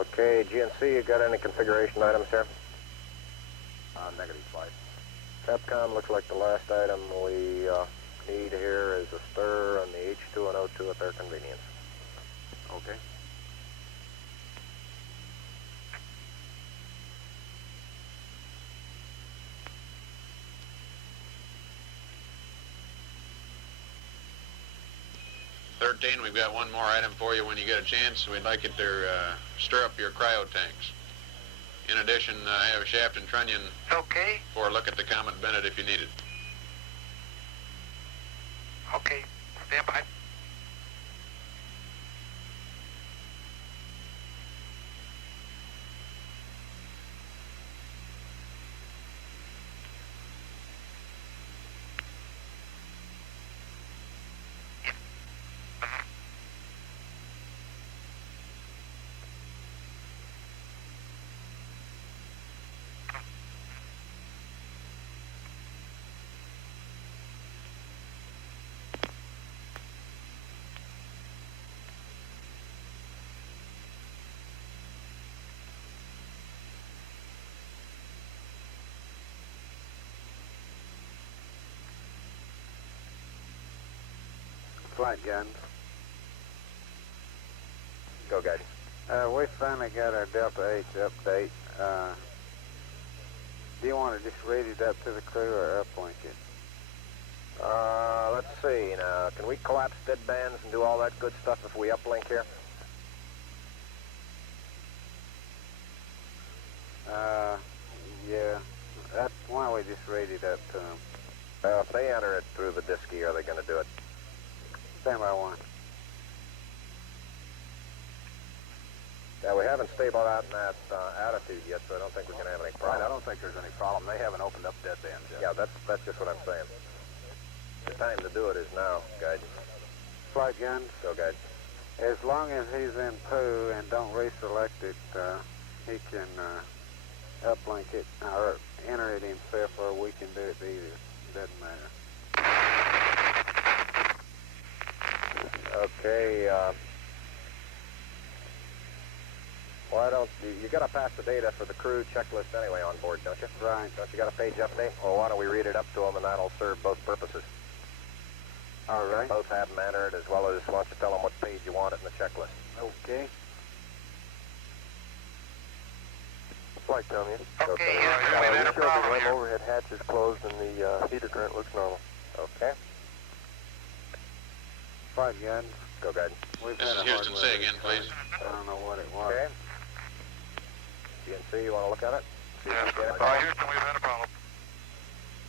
Okay, GNC, you got any configuration items here? Negative flight. Capcom, looks like the last item we need here is a stir on the H2 and O2 at their convenience. Okay. We've got one more item for you when you get a chance. We'd like you to stir up your cryo tanks. In addition, I have a shaft and trunnion Okay. for a look at the Comet Bennett if you need it. Okay. Stand by. Flight guns. Go, guys. We finally got our Delta H update. Do you want to just read it up to the crew or uplink it? Let's see now. Can we collapse dead bands and do all that good stuff if we uplink here? Yeah. Why don't we just read it up to them? If they enter it through the disky, are they going to do it? Stand by one. Yeah, we haven't stabled out in that attitude yet, so I don't think we can have any problem. I don't think there's any problem. They haven't opened up dead bands yet. Yeah, that's just what I'm saying. The time to do it is now, guys. Flight guns. Go, guys. As long as he's in poo and don't reselect it, he can uplink it or enter it himself, or we can do it either. Doesn't matter. Okay, why don't you got to pass the data for the crew checklist anyway on board, don't you? Right. Don't you got a page update? Well, why don't we read it up to them, and that'll serve both purposes. All right. Both have them entered, as well as why don't you tell them what page you want it in the checklist. Okay. Flight Tony. Okay, we've had a problem here. Overhead hatch is closed and the heater current looks normal. Okay. Flight guns. Go, guys. We've This had is a Houston. hardware Say again, please. I don't know what it was. Okay. GNC, you want to look at it? See if Yes, we get it? Houston, we've had a problem.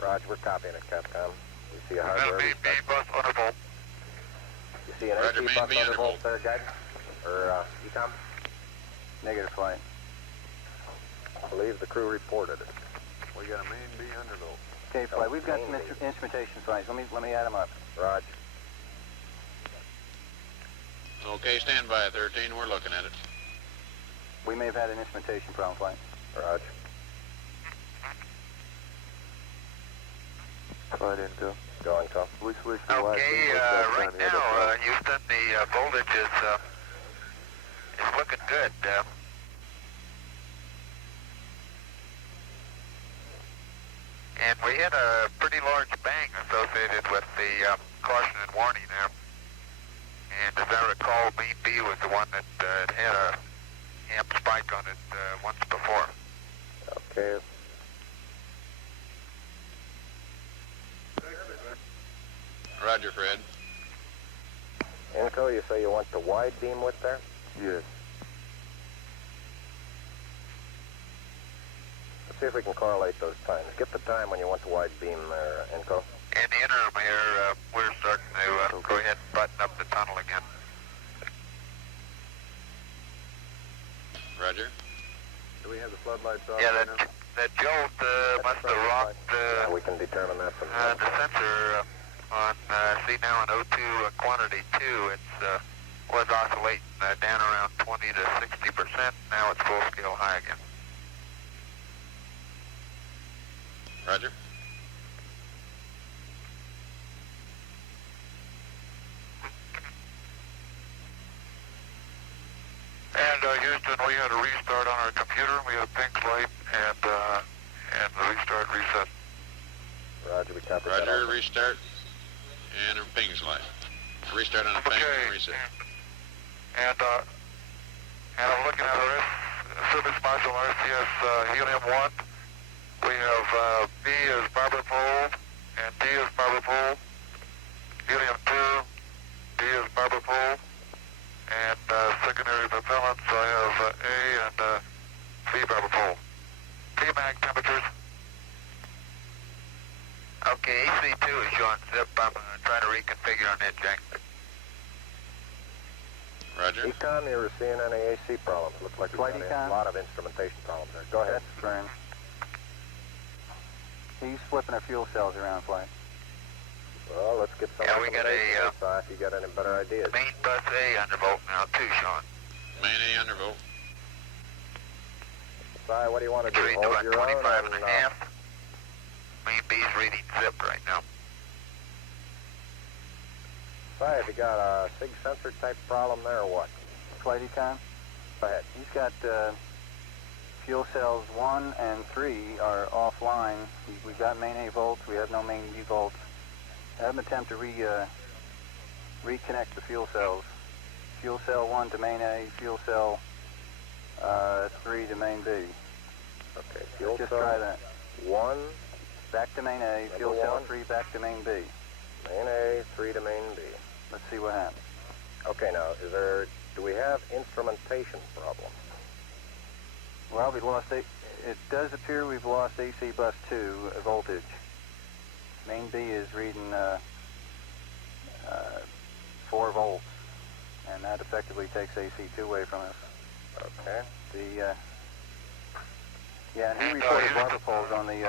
Roger, we're copying it, Capcom. We see a We've had a hardware. main B bus undervolt. You see an Roger, AC main bus B undervolt undervolt. there, guys? Or ECOM? Negative flight. I believe the crew reported it. We got a main B undervolt. Okay, Oh, flight. We've got some main instrumentation flights. Let me add them up. Roger. Okay, stand by, 13. We're looking at it. We may have had an instrumentation problem, flight. Roger. Flight into. Going, Tom. We switched to white. Okay, right now, Houston, the voltage is looking good. And we had a pretty large bang associated with the caution and warning there. And as I recall, main B was the one that had a amp spike on it once before. Okay. Roger, Fred. Inco, you say you want the wide beam width there? Yes. Let's see if we can correlate those times. Get the time when you want the wide beam there, Inco. In the interim here, we're starting to go ahead and button up the tunnel again. Roger. Do we have the floodlights off? Yeah, right now? that jolt must have rocked Yeah, we can determine that from the sensor on, see now on O2 quantity 2, it's was oscillating down around 20 to 60%. Now it's full scale high again. Roger. And Houston, we had a restart on our computer. We had a pink light and the restart reset. Roger, we copied that. Roger, restart and a ping's light. Restart on a ping and reset. And I'm looking at our service module RCS helium-1. We have B as barber pole and D as barber pole. Helium-2, D as barber pole. And secondary propellants, I have A and C barber pole. T-mag temperatures. Okay, AC2 is showing zip. I'm trying to reconfigure on that, Jack. Roger. Econ, you were seeing any AC problems? Looks like we've got a lot of instrumentation problems there. Go ahead. That's Fern. He's flipping our fuel cells around, Flight. Well, let's get some we got if you got any better ideas. Main bus A undervolt now too, Sean. Main A undervolt. Si, what do you want to do? Reading Hold about your own 25 and, and a half. Main B's reading zip right now. Si, have you got a SIG sensor type problem there or what? Flight Econ? Go ahead. He's got fuel cells 1 and 3 are offline. We've got main A volts. We have no main B volts. Have him attempt to reconnect the fuel cells. Fuel cell 1 to main A, fuel cell 3 to main B. Okay, fuel Just cell try that. 1, Back to main A, fuel Number cell one. 3 back to main B. main A, 3 to main B. Let's see what happens. Okay, now, do we have instrumentation problems? Well, we've lost it does appear we've lost AC bus 2 voltage. Main B is reading 4 volts, and that effectively takes AC2 away from us. Okay. Yeah, and he reported barber poles on the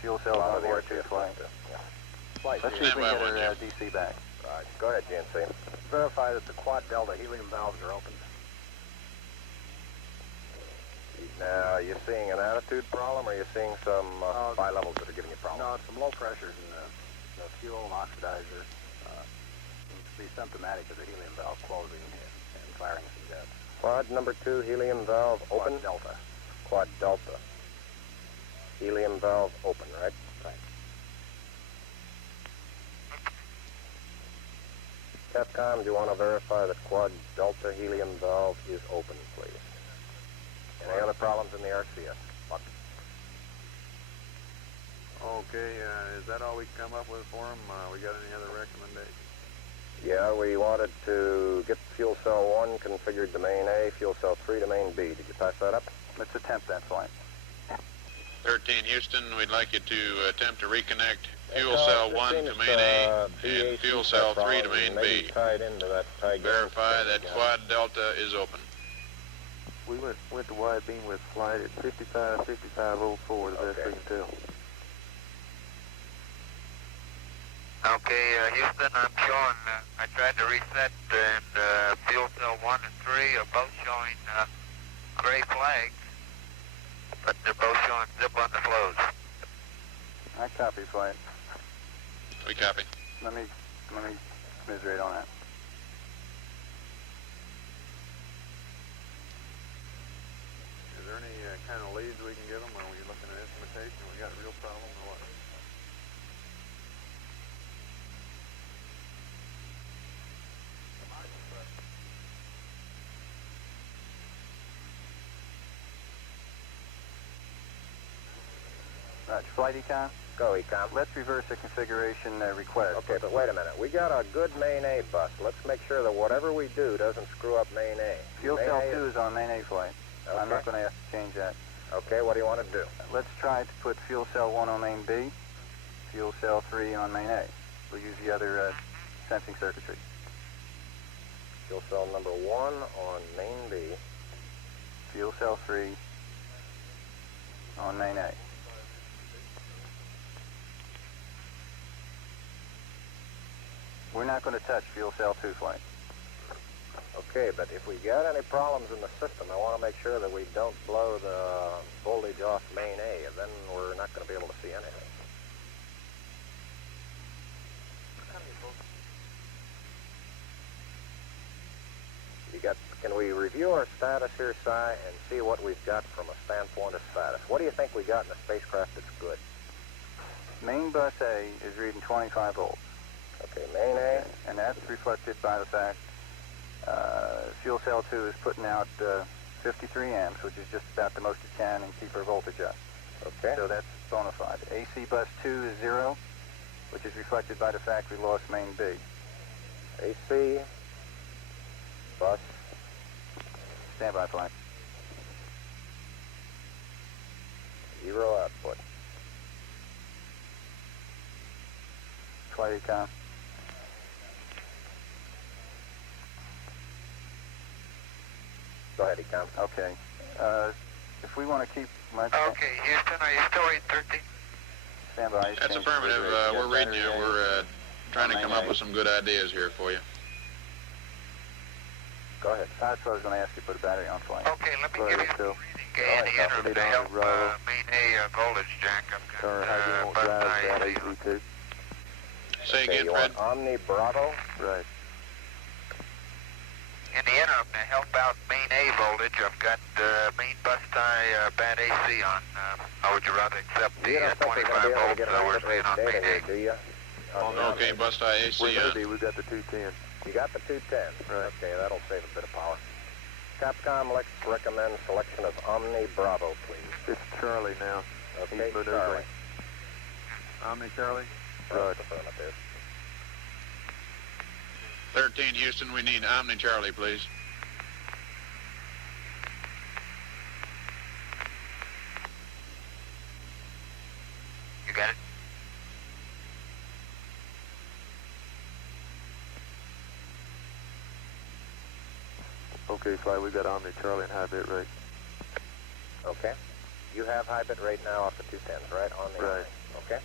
fuel cells on board too, Flight. Flight. Let's see if we can get our DC back. Right. Go ahead, GNC. Verify that the quad delta helium valves are open. Now, are you seeing an attitude problem, or are you seeing some phi levels that are giving you problems? No, it's some low pressures in the fuel and oxidizer. Seems to be symptomatic of the helium valve closing and firing some jets. Quad number 2, helium valve open? Quad delta. Quad delta. Helium valve open, right? Thanks. Capcom, do you want to verify that quad delta helium valve is open, please? Any other problems in the RCS? What? Okay, is that all we come up with for him? We got any other recommendations? Yeah, we wanted to get fuel cell 1 configured to main A, fuel cell 3 to main B. Did you pass that up? Let's attempt that, Flight. 13 Houston, we'd like you to attempt to reconnect fuel cell 1 to main A and fuel cell 3 to main B. Tied into that Verify that quad delta is open. We went to wide beam with Flight at 5504, the best we can tell. Okay, Houston, I'm showing, I tried to reset and fuel cell 1 and 3 are both showing gray flags, but they're both showing zip on the flows. I copy, Flight. We copy. Let me commiserate on that. Is there any kind of leads we can give them? Are we looking at instrumentation? We got a real problem or what? Roger. Flight Econ? Go, Econ. Let's reverse the configuration request. Okay, but wait a minute. We got a good main A bus. Let's make sure that whatever we do doesn't screw up main A. Fuel main cell A 2 is on main A, Flight. Okay. I'm not going to have to change that. Okay, what do you want to do? Let's try to put fuel cell 1 on main B, fuel cell 3 on main A. We'll use the other sensing circuitry. Fuel cell number 1 on main B. Fuel cell 3 on main A. We're not going to touch fuel cell 2, Flight. Okay, but if we got any problems in the system, I want to make sure that we don't blow the voltage off main A, and then we're not going to be able to see anything. Can we review our status here, Si, and see what we've got from a standpoint of status? What do you think we got in the spacecraft that's good? Main bus A is reading 25 volts. Okay, main A. And that's reflected by the fact fuel cell 2 is putting out 53 amps, which is just about the most it can, and keep our voltage up. Okay. So that's bona fide. AC bus 2 is 0, which is reflected by the fact we lost main B. AC, bus, Standby flag. 0 output. Flight econ. Go ahead, Econ. Okay. If we want to keep my Okay, Houston, are you still reading 13? standby. That's change affirmative. configuration. We're reading you. Battery A. We're trying to Main come up A. with some good ideas here for you. Go ahead. That's what I was going to ask you. Put a battery on flight. Okay, let me Go give ahead, you Phil. the reading in the interim to help main A voltage jack. I've got bus IAC. Say Okay, again, you Fred. want Omni Bravo? Right. In the interim, to help out main A voltage, I've got main bus tie bad AC on. How would you rather accept the You don't think we're 25 going to be able to volts get that we're high seeing on data main here, A? do you? Okay, bus tie AC on. We've got the 210. You got the 210. Right. Okay, that'll save a bit of power. Capcom, let's recommend selection of Omni Bravo, please. It's Charlie now. Okay, He's maneuvering. Charlie. Omni Charlie? Right. Affirmative. 13, Houston, we need Omni Charlie, please. You got it? Okay, flight, we've got Omni Charlie and high bit rate. Okay. You have high bit rate now off the 210s, right? On the Right. Okay.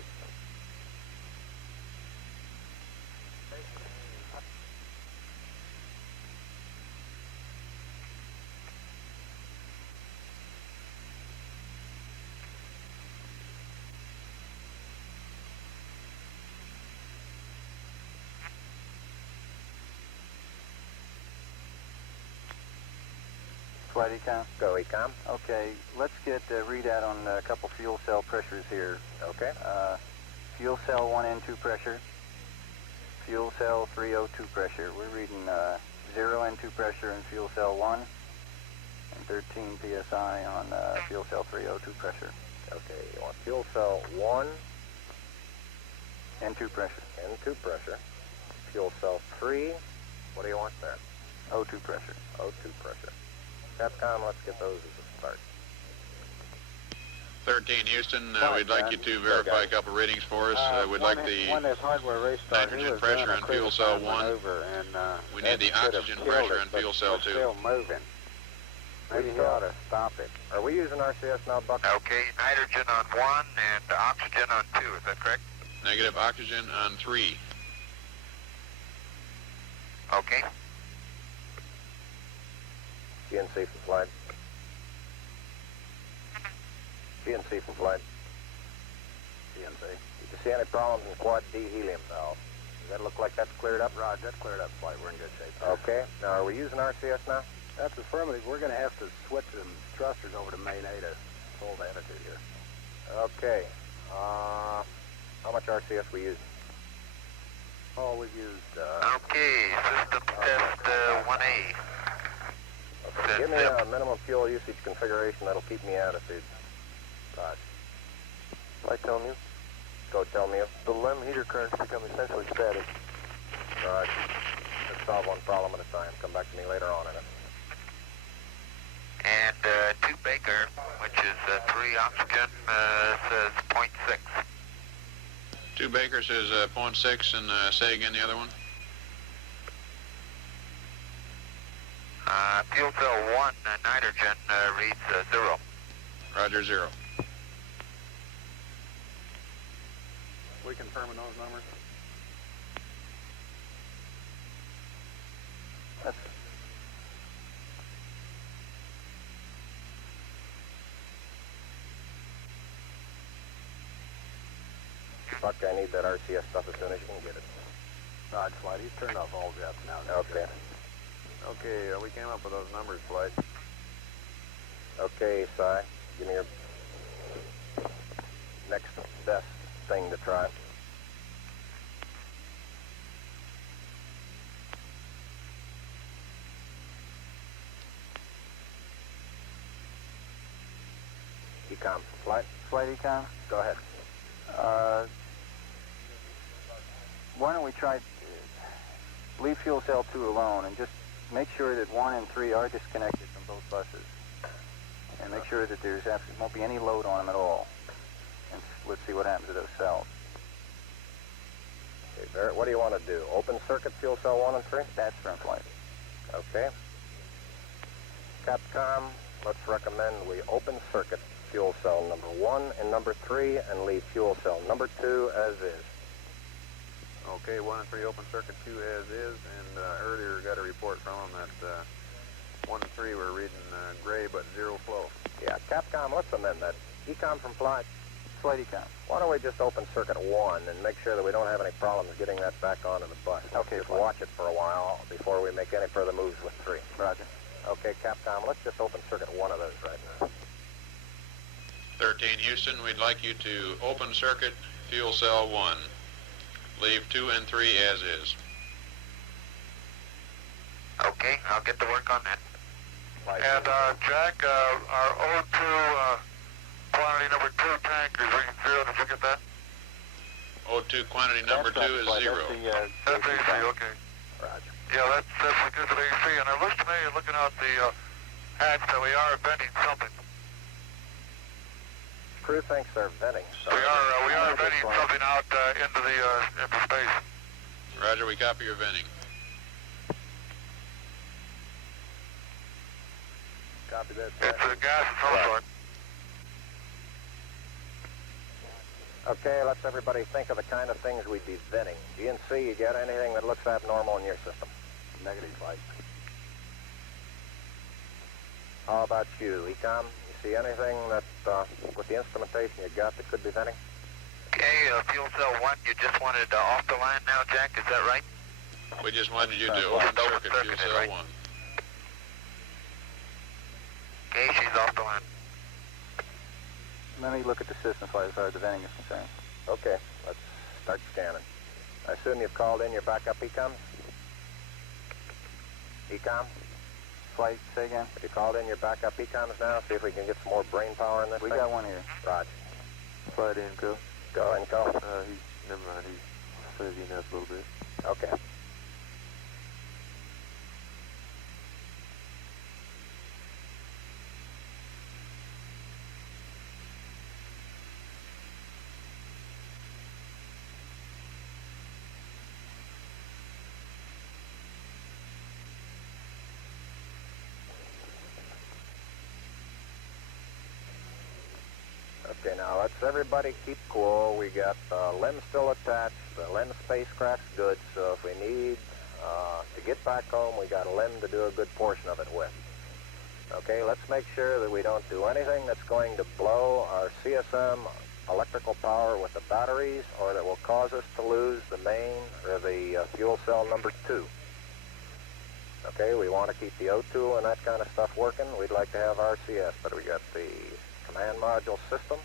Flight econ? Go, Econ. Okay, let's get a readout on a couple fuel cell pressures here. Okay. Fuel cell 1N2 pressure. Fuel cell 3O2 pressure. We're reading 0 N2 pressure in fuel cell 1 and 13 psi on fuel cell 3O2 pressure. Okay, you want fuel cell 1, N2 pressure. N2 pressure. Fuel cell 3, what do you want there? O2 pressure. O2 pressure. Capcom, let's get those as a start. 13, Houston, Fine, we'd like John. you to verify a couple readings for us. We'd like When the this hardware race started, he nitrogen was pressure doing a on fuel cell cruise 1. maneuver, and We need the that could have oxygen killed pressure it, on but fuel cell it's 2. still moving. Maybe he ought to stop it. Are we using RCS now, Buck? Okay, nitrogen on 1 and oxygen on 2. Is that correct? Negative oxygen on 3. Okay. GNC for flight. GNC for flight. GNC. Did you see any problems in quad D helium valve? Does that look like that's cleared up? Roger, that's cleared up, flight. We're in good shape. Okay. Now, are we using RCS now? That's affirmative. We're going to have to switch them thrusters over to main A to hold the attitude here. Okay. How much RCS we using? Oh, we've used... Okay, system test 1A. Okay, give me a minimum fuel usage configuration that'll keep me attitude. Right. Flight telling you? Go tell me. The LEM heater current's become essentially static. Right. Let's solve one problem at a time. Come back to me later on in it. And 2 Baker, which is 3 oxygen, says 0.6. 2 Baker says 0.6, and say again the other one. Fuel cell 1 nitrogen reads 0. Roger, 0. We confirming those numbers? That's Buck, I need that RCS stuff as soon as you can get it. Roger, flight. He's turned off all jets now. Okay. Okay, we came up with those numbers, Flight. Okay, Si, give me your next best thing to try. Ecom, Flight. Flight econ. Go ahead. Why don't we try leave fuel cell 2 alone and just make sure that 1 and 3 are disconnected from both buses, and make sure that there's won't be any load on them at all. And let's see what happens to those cells. Okay, Barrett, what do you want to do? Open circuit fuel cell 1 and 3? That's from Flight. Okay. Capcom, let's recommend we open circuit fuel cell number 1 and number 3 and leave fuel cell number 2 as is. Okay, 1 and 3 open circuit, 2 as is, and earlier got a report from them that 1 and 3 were reading gray but zero flow. Yeah, Capcom, let's amend that. Ecom from Flight. Flight econ. Why don't we just open circuit 1 and make sure that we don't have any problems getting that back onto the bus? Okay, just Flight. watch it for a while before we make any further moves with 3. Roger. Okay, Capcom, let's just open circuit 1 of those right now. 13 Houston, we'd like you to open circuit fuel cell 1. Leave 2 and 3 as is. Okay, I'll get to work on that. Flight. And Jack, our O2 quantity number 2 tank is reading 0. Did you get that? O2 quantity number 2 is Flight. 0. That's AC, okay. Roger. Yeah, that's because of AC. And it looks to me, looking out the hatch, that we are venting something. Crew thinks they're venting. So We are venting something out into space. Roger, we copy your venting. Copy that. It's a gas of some sort. Okay, let's everybody think of the kind of things we'd be venting. GNC, you get anything that looks abnormal in your system? Negative, Flight. How about you, Ecom? You see anything that, with the instrumentation you got, that could be venting? Okay, fuel cell 1, you just wanted off the line now, Jack, is that right? We just wanted you to Open open circuit fuel cell right? 1. Okay, she's off the line. Let me look at the system Flight as far as the venting is concerned. Okay, let's start scanning. I assume you've called in your backup Ecom? Ecom? Flight, say again. Have you called in your backup Ecoms now? See if we can get some more brain power in this We thing? got one here. Roger. Flight Inco. Go and go. Never mind, he says he knows a little bit. Okay. Okay, now let's everybody keep cool. We got the limb still attached. The limb spacecraft's good, so if we need to get back home, we got a limb to do a good portion of it with. Okay, let's make sure that we don't do anything that's going to blow our CSM electrical power with the batteries or that will cause us to lose the main or the fuel cell number 2. Okay, we want to keep the O2 and that kind of stuff working. We'd like to have RCS, but we got the command module system,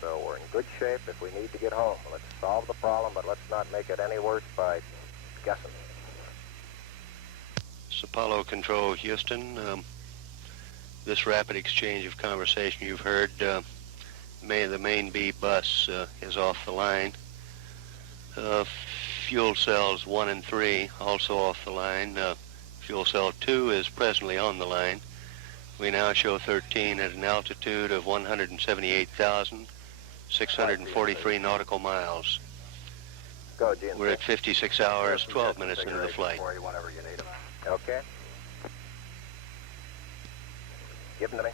so we're in good shape if we need to get home. Let's solve the problem, but let's not make it any worse by guessing. It's Apollo Control, Houston. This rapid exchange of conversation you've heard, the main B bus is off the line. Fuel cells 1 and 3 also off the line. Fuel cell 2 is presently on the line. We now show 13 at an altitude of 178,643 nautical miles. Go, GNC. We're at 56 hours, 12 minutes into the flight. For you whenever you need them. Okay. Give them to me.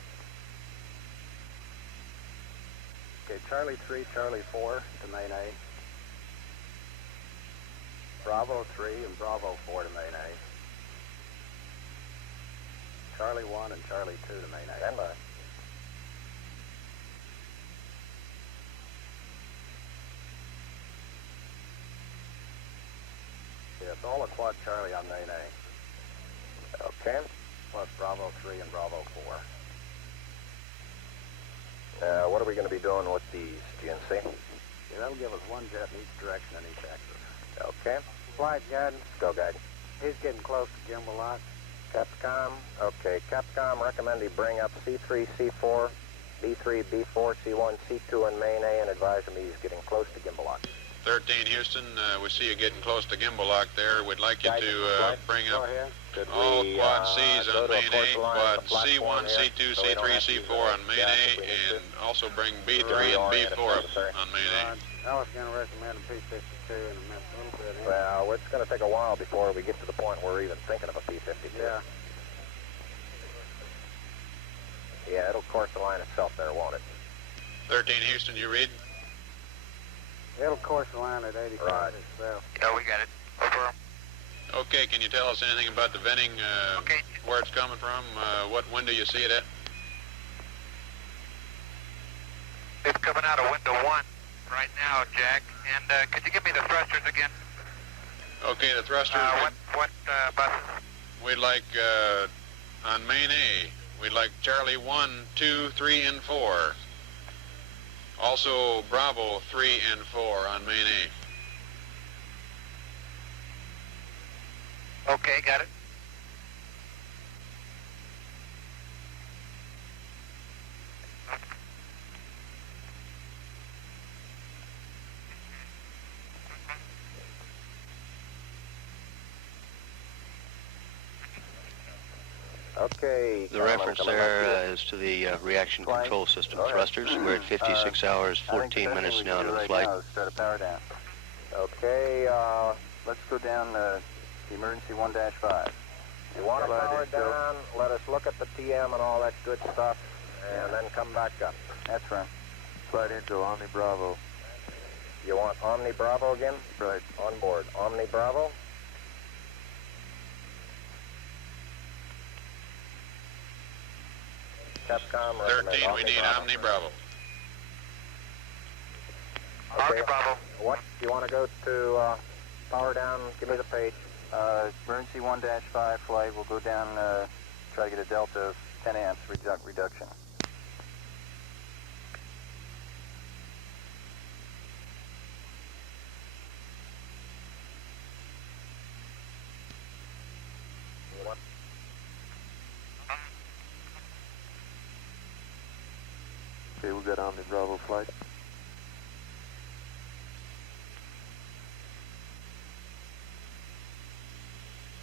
Okay, Charlie 3, Charlie 4 to main A. Bravo 3 and Bravo 4 to main A. Charlie 1 and Charlie 2 to main A. Stand by. Yeah, it's all a quad Charlie on main A. Okay. plus Bravo 3 and Bravo 4. What are we going to be doing with these, GNC? Yeah, that'll give us one jet in each direction on each axis. Okay. Flight guidance. Go guidance. He's getting close to gimbal lock. Capcom. Okay, Capcom recommend he bring up C3, C4, B3, B4, C1, C2 and main A and advise him he's getting close to gimbal lock. 13 Houston, we see you getting close to gimbal lock there. We'd like you Guidance to flight. bring Go up ahead. Could all we, quad Cs go on to a main course A, line quad with a platform C1, here, C2, so we don't C3, have to use C4 on main gas A, if we need and also bring to. B3 Right. and Oriented, B4 necessary. on main A. I was going to recommend a P-52 in a minute, a little bit. Well, it's going to take a while before we get to the point where we're even thinking of a P-52. Yeah. Yeah, it'll course the line itself there, won't it? 13 Houston, you read? It'll course the line at 85 Right. itself. Yeah, we got it. Over. Okay, can you tell us anything about the venting, Okay. where it's coming from? What window you see it at? It's coming out of window 1 right now, Jack. And could you give me the thrusters again? Okay, the thrusters, What buses? we'd like, on main A, we'd like Charlie 1, 2, 3, and 4. Also Bravo 3 and 4 on main A. Okay, got it. Okay. The reference there is to the reaction Flight. control system Go ahead. thrusters. We're at 56 hours, I think the 14 best minutes thing we now can into do the right flight. now is start a power down. Okay, Let's go down the emergency 1-5. you want to Slide power in, go. down, let us look at the TM and all that good stuff, and then come back up. That's right. Slide into Omni Bravo. You want Omni Bravo again? Right. On board. Omni Bravo. Capcom recommend 13, we need Omni Bravo. Okay. Omni Bravo. What, you want to go to power down? Give me the page. Emergency 1-5 flight. We'll go down, try to get a delta of 10 amps reduction. What? Okay, we got Omni Bravo flight.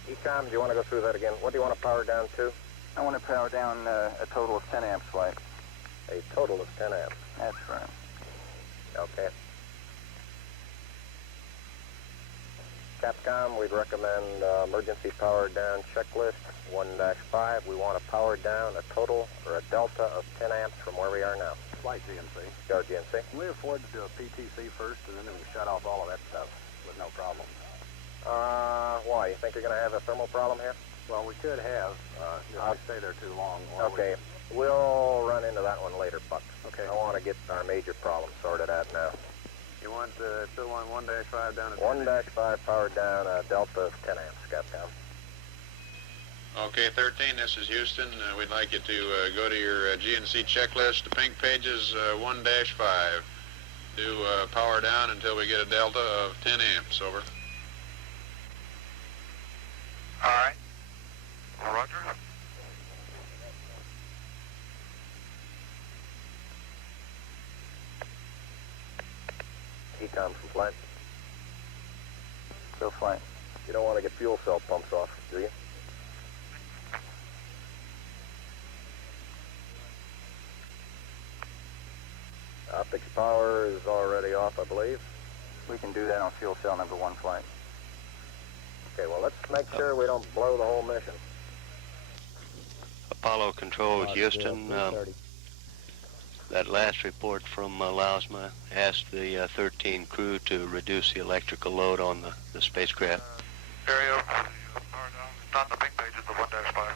Ecom, do you want to go through that again? What do you want to power down to? I want to power down a total of 10 amps flight. A total of 10 amps. That's right. Okay. Capcom, we'd recommend emergency power down checklist 1-5. We want to power down a total or a delta of 10 amps from where we are now. Flight GNC. Go, GNC. Can we afford to do a PTC first and then we can shut off all of that stuff with no problem? Why? You think you're going to have a thermal problem here? Well, we could have, if we stay there too long. or we- Okay. We'll run into that one later, Buck. Okay. I want to get our major problem sorted out now. You want still on 1-5 down at 1-5 power down a delta of 10 amps, Capcom. Okay, 13, this is Houston. We'd like you to go to your GNC checklist, the pink pages 1-5. Do power down until we get a delta of 10 amps, over. All right. Roger. Ecom from flight. Go flight. You don't want to get fuel cell pumps off, do you? Optics power is already off, I believe. We can do that on fuel cell number 1 flight. Okay, well, let's make sure we don't blow the whole mission. Apollo Control, Houston. That last report from Lausma asked the 13 crew to reduce the electrical load on the spacecraft. Stereo. It's on the pink pages of 1-5.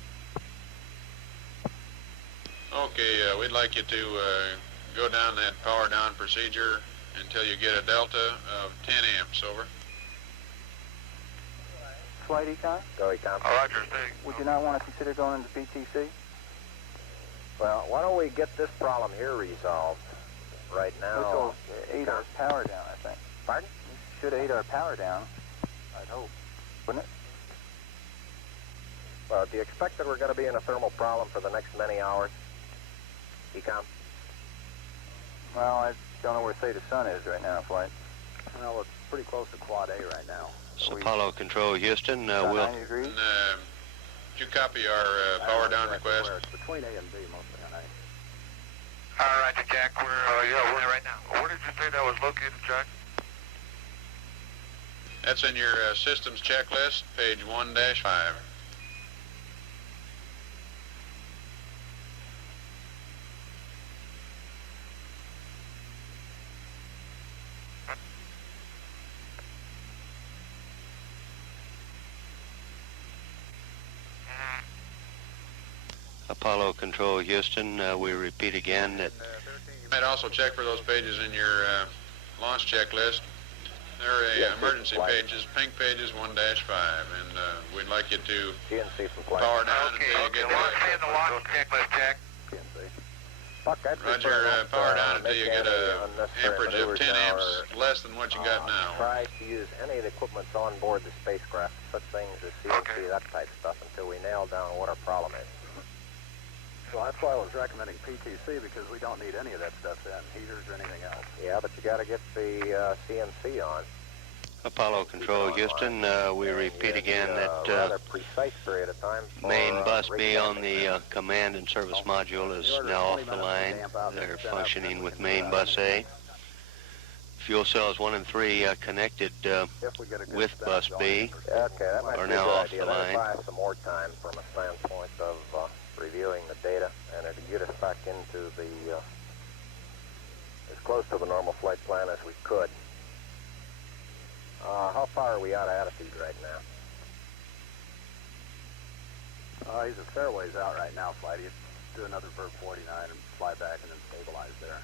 Okay, we'd like you to go down that power down procedure until you get a delta of 10 amps, over. flight, Econ? Go, Econ. Roger, thanks. Would you not want to consider going into PTC? Well, why don't we get this problem here resolved right now? This will aid our power down, I think. Pardon? This should aid our power down, I'd hope. Wouldn't it? Well, do you expect that we're going to be in a thermal problem for the next many hours? Econ? Well, I don't know where Theta Sun is right now, flight. Well, it's pretty close to quad A right now. It's Apollo Control, Houston. About We'll 90 degrees? And, did you copy our power down request? Where it's between A and B, mostly on A. Roger, Jack. We're there right now. Where did you say that was located, Jack? That's in your systems checklist, page 1-5. Apollo Control, Houston. We repeat again that You might also check for those pages in your launch checklist. They're Yes, emergency flight. pages, pink pages 1-5, and we'd like you to GNC from flight. power down Okay, until you okay. get Well, let's see in the launch checklist, Jack. GNC. Buck, I'd Roger, prefer not, power down until make you get any a unnecessary amperage of maneuvers 10 now amps or, less than what you got now. Try to use any of the equipment on board the spacecraft, such things as CNC, Okay. that type of stuff, until we nail down what our problem is. Well, that's why I was recommending PTC, because we don't need any of that stuff then, heaters or anything else. Yeah, but you got to get the CNC on. Apollo Control, Houston. We repeat again a that rather precise period of time for, main bus B on reconnecting. the command and service module is now off the line. They're functioning with main bus A. Fuel cells 1 and 3 connected If we get a good with stack bus going. B. Yeah, okay, that might Are be a now good off idea. the That'll line. buy us some more time from a standpoint of reviewing the data, and it'll get us back into the as close to the normal flight plan as we could. How far are we out of altitude right now? He's a fair ways out right now, flight. He'd do another Verb 49 and fly back and then stabilize there.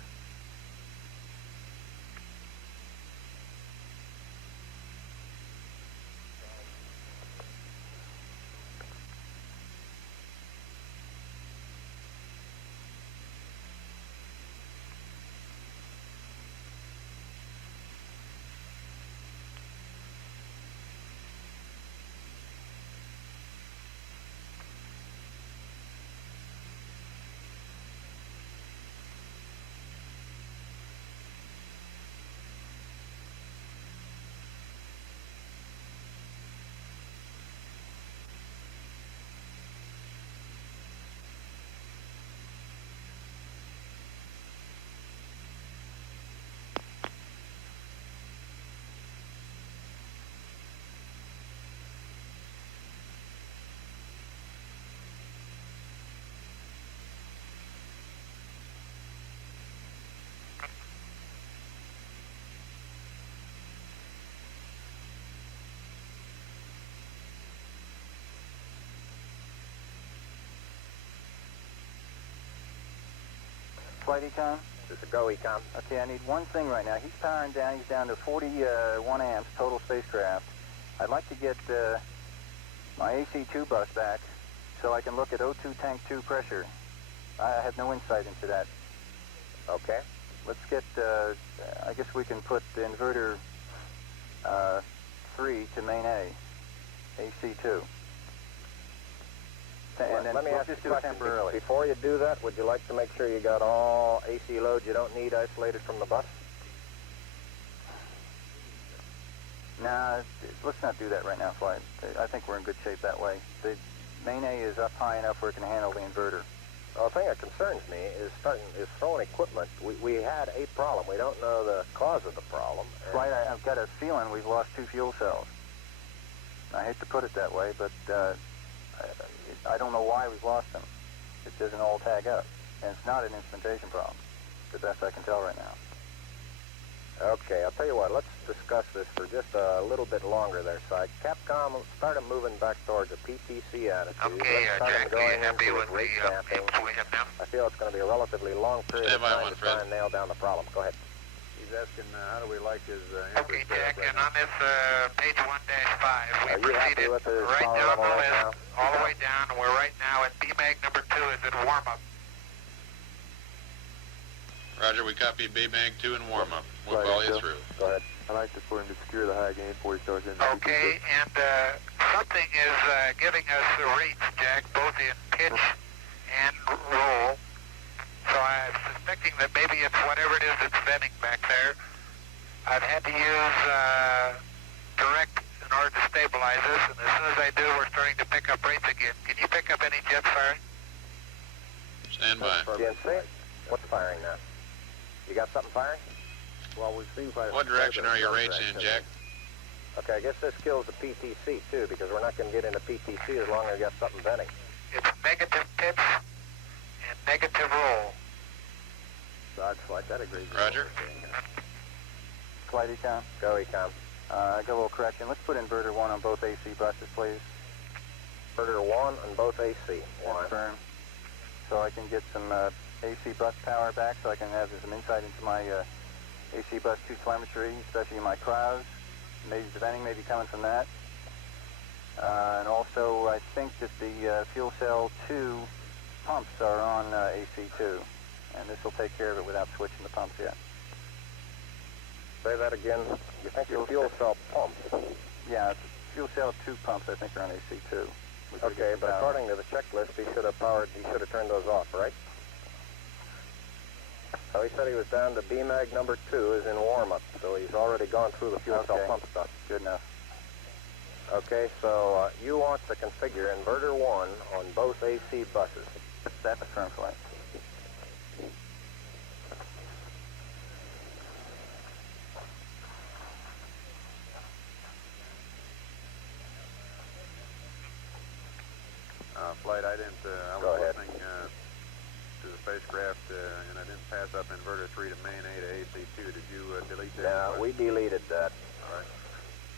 Flight Econ? This is a go, Econ. Okay, I need one thing right now. He's powering down. He's down to 41 amps total spacecraft. I'd like to get my AC2 bus back so I can look at O2 tank 2 pressure. I have no insight into that. Okay. Let's get, I guess we can put the inverter 3 to main A, AC2. And then Let me we'll ask you just a do it question. temporarily. Before you do that, would you like to make sure you got all AC loads you don't need isolated from the bus? Nah, let's not do that right now, Flight. I think we're in good shape that way. The main A is up high enough where it can handle the inverter. Well, the thing that concerns me is throwing equipment. We had a problem. We don't know the cause of the problem. Flight, I've got a feeling we've lost 2 fuel cells. I hate to put it that way, but I don't know why we've lost them. It doesn't all tag up. And it's not an instrumentation problem, the best I can tell right now. Okay, I'll tell you what. Let's discuss this for just a little bit longer there, Si. Capcom, start them moving back towards a PTC attitude. Okay, Let's start 'em Jack, are going you happy into with rate the capping. inputs we have now? I feel it's going to be a relatively long period Stand of by time one, to try Fred. and nail down the problem. Go ahead. He's asking how do we like his Okay, Jack, and on this page 1-5, we Are you happy proceeded with the right power down level the right list, now? all the way down, and we're right now at B-Mag number 2 is at warm-up. Roger, we copied B-Mag 2 and warm-up. We'll Right, follow you Bill. through. Go ahead. I'd like for him to secure the high gain before he starts in. Okay, and something is giving us the rates, Jack, both in pitch and roll. So I'm suspecting that maybe it's whatever it is that's venting back there. I've had to use direct in order to stabilize this, and as soon as I do, we're starting to pick up rates again. Can you pick up any jets firing? Stand by. GNC, what's firing now? You got something firing? Well, we've seen quite What direction are your rates in, Jack? Okay, I guess this kills the PTC too, because we're not going to get into PTC as long as we got something venting. It's negative pitch and negative roll. Dodge flight, that agrees. Roger. Flight Econ. Go, Econ. I got a little correction. Let's put inverter 1 on both AC buses, please. Inverter 1 on both AC. Why? Confirm. So I can get some AC bus power back, so I can have some insight into my AC bus 2 telemetry, especially my clouds. Maybe the venting may be coming from that. And also, I think that the fuel cell 2 pumps are on AC2. And this will take care of it without switching the pumps yet. Say that again. You think your fuel cell pumps? Yeah, fuel cell 2 pumps, I think, are on AC2. Okay, but according to the checklist, he should have turned those off, right? So he said he was down to B-Mag number 2 is in warm-up, so he's already gone through the fuel cell pump stuff. Good enough. Okay, so you want to configure inverter 1 on both AC buses. That's firm flight. Flight, I didn't, I Go was ahead. listening to the spacecraft, and I didn't pass up inverter 3 to main A to AC2. Did you delete that? Yeah, we deleted that.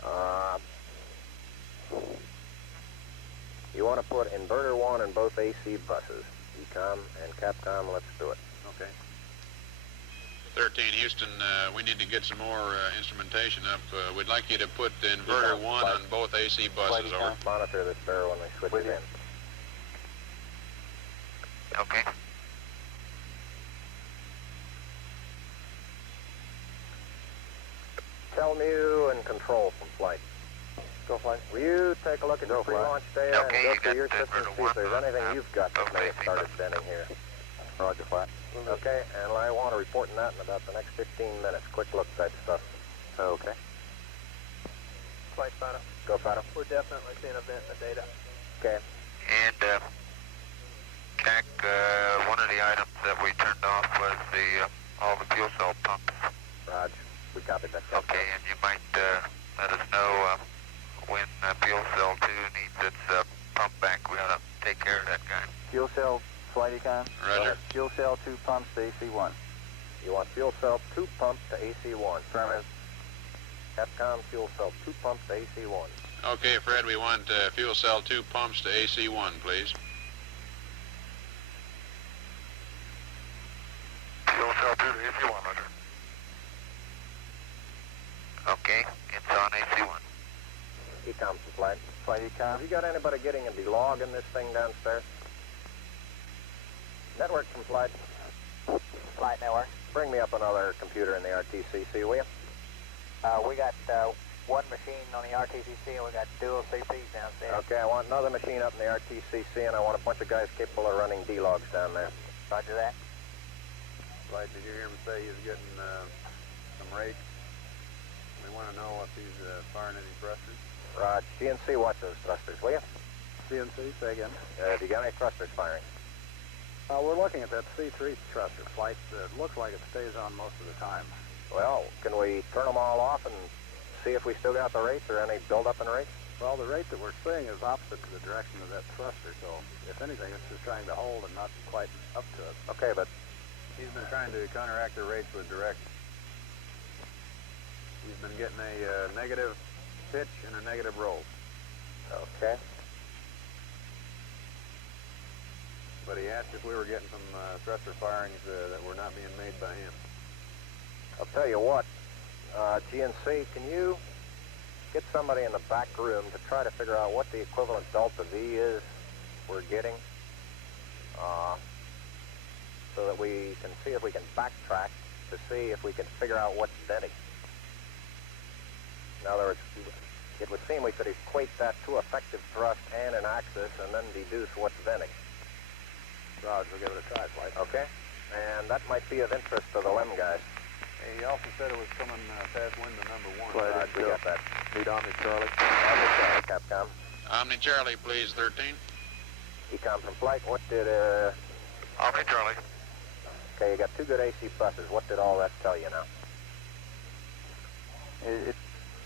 All right. You want to put inverter 1 in both AC buses. Ecom and Capcom, let's do it. Okay. 13, Houston, we need to get some more instrumentation up. We'd like you to put the inverter 1 on both AC buses, over. Monitor this barrel when we switch it in. Okay. Tell Mew and control from flight. Go flight. Will you take a look at the pre-launch data Okay, and you go got through your the system, inverter see if there's one, anything you've got that may have okay. started venting here. Roger, flight. Okay, and I want to report on that in about the next 15 minutes. Quick look type stuff. Okay. Flight Fido. Go, Fido. We're definitely seeing a vent in the data. Okay. And, Jack, one of the items that we turned off was all the fuel cell pumps. Raj, we copied that. Okay, and you might let us know when fuel cell 2 needs its pump back. We ought to take care of that guy. Fuel cell, flight Econ. Roger. Fuel cell 2 pumps to AC1. You want fuel cell 2 pumps to AC1. Affirmative. Capcom fuel cell 2 pumps to AC1. Okay, Fred, we want fuel cell 2 pumps to AC1, please. Fuel cell 2 to AC1, Roger. Okay, it's on AC1. Ecom from flight. Flight Econ. Have you got anybody getting a delog in this thing downstairs? Network from flight. Flight network. Bring me up another computer in the RTCC, will you? We got one machine on the RTCC and we got dual CPs downstairs. Okay, I want another machine up in the RTCC, and I want a bunch of guys capable of running D-logs down there. Roger that. Flight, did you hear him say he's getting some rates? We want to know if he's firing any thrusters. Raj, GNC, watch those thrusters, will you? CNC, say again. Have you got any thrusters firing? We're looking at that C3 thruster. Flight, it looks like it stays on most of the time. Well, can we turn them all off and see if we still got the rates or any build-up in rates? Well, the rate that we're seeing is opposite to the direction of that thruster, so if anything, it's just trying to hold and not quite up to it. Okay, but He's been trying to counteract the rates with direct. He's been getting a negative pitch and a negative roll. okay. But he asked if we were getting some thruster firings that were not being made by him. I'll tell you what, GNC, can you get somebody in the back room to try to figure out what the equivalent delta V is we're getting, so that we can see if we can backtrack to see if we can figure out what's venting. In other words, it would seem we could equate that to effective thrust and an axis and then deduce what's venting. Roger, we'll give it a try, Flight. Okay? And that might be of interest to the LEM guys. He also said it was coming past window number 1. Flight, we got that. Lead Omni Charlie. Omni Charlie, Capcom. Omni Charlie, please, 13. Ecom from flight, what did, Omni Charlie. Okay, you got 2 good AC buses. What did all that tell you now? It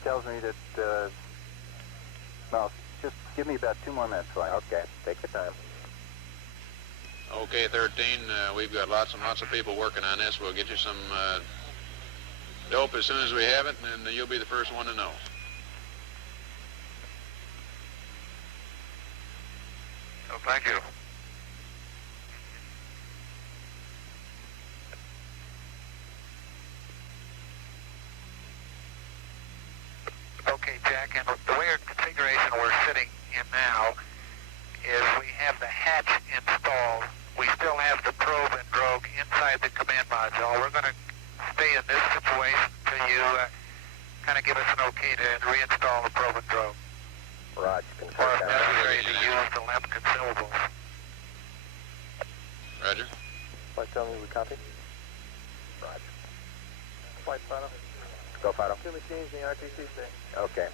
tells me that, well, just give me about 2 more minutes, Flight. Okay, take your time. Okay, 13, we've got lots and lots of people working on this. We'll get you some dope as soon as we have it, and you'll be the first one to know. Oh, thank you. Okay, Jack, and the way our configuration we're sitting in now is we have the hatch installed. We still have the probe and drogue inside the command module. We're going to stay in this situation until you kind of give us an okay to reinstall the probe and drogue. Roger, Or confirm if that. necessary to use the LEM consumables. Roger. Flight, tell me we copy. Roger. Flight final. Go, Fido. 2 machines in the RTC station. Okay.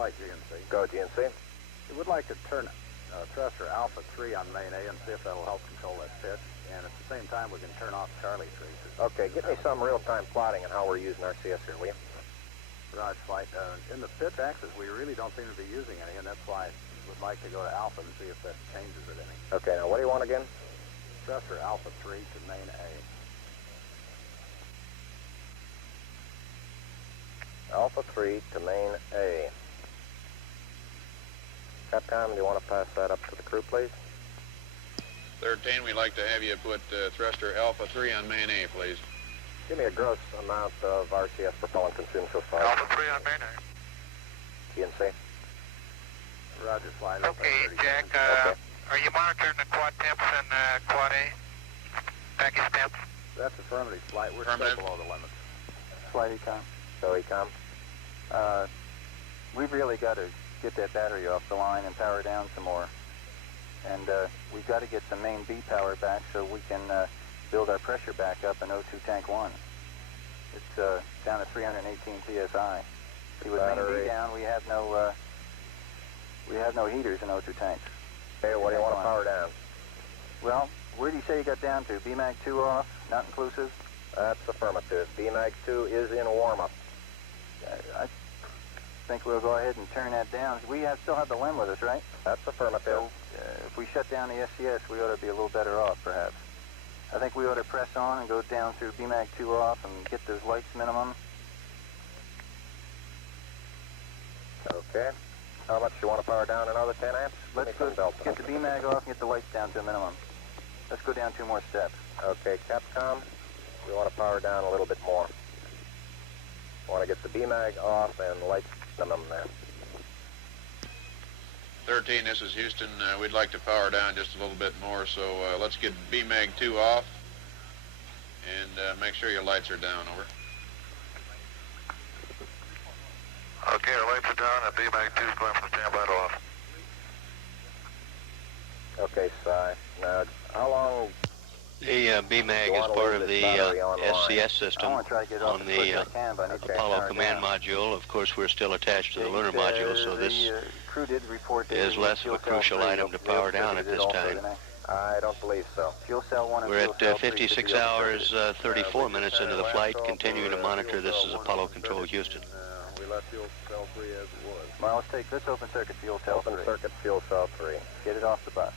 Flight GNC. Go, GNC. We would like to turn thruster Alpha 3 on main A and see if that'll help control that pitch. And at the same time, we can turn off Charlie 3. Okay, get me some real-time plotting on how we're using RCS here, will you? Roger, Flight. In the pitch axis, we really don't seem to be using any, and that's why I would like to go to Alpha and see if that changes it any. Okay, now what do you want again? Thruster Alpha 3 to main A. Alpha 3 to main A. Capcom, do you want to pass that up to the crew, please? 13, we'd like to have you put thruster Alpha 3 on main A, please. Give me a gross amount of RCS propellant consumed so far. Alpha 3 on main A. TNC. Roger, flight. Okay, Jack, Okay. are you monitoring the quad temps and quad A? Package temps? That's affirmative, flight. We're Affirmative. still below the limits. Flight Econ. So Ecom. We've really got to get that battery off the line and power down some more. And we've got to get some main B power back so we can build our pressure back up in O2 tank 1. It's down to 318 psi. See, with main Battery. B down, we have no heaters in O2 tanks. Okay, what do you want to power down? Well, where do you say you got down to? BMAG 2 off, not inclusive? That's affirmative. BMAG 2 is in warm-up. I think we'll go ahead and turn that down. We still have the LEM with us, right? That's affirmative. So if we shut down the SCS, we ought to be a little better off, perhaps. I think we ought to press on and go down through BMAG 2 off and get those lights minimum. Okay. How much do you want to power down? Another 10 amps? Give Let's me go some delta. get the BMAG off and get the lights down to a minimum. Let's go down 2 more steps. Okay, Capcom, we want to power down a little bit more. Want to get the BMAG off and lights minimum there. 13, this is Houston. We'd like to power down just a little bit more, so let's get BMAG 2 off and make sure your lights are down, over. Okay, our lights are down and BMAG 2 is going from standby to off. Okay, Si. Now, how long? The BMAG You is wanna part leave of this the battery online? SCS I system want to try to get off on as quick the as I can, but I need to get Apollo powered command down. module. Of course, we're still attached to the lunar module, so this crew did report that is the less of fuel a cell crucial 3 item to will power down at distribute it this also, time. didn't they? I don't believe so. Fuel cell 1 and We're fuel cell at 3 should be 56 open hours, circuit. 34 minutes into the flight, continuing to monitor. This is Apollo Control, Houston. We left fuel cell 3 as it was. Well, let's open circuit fuel cell Open 3. circuit fuel cell 3. Get it off the bus.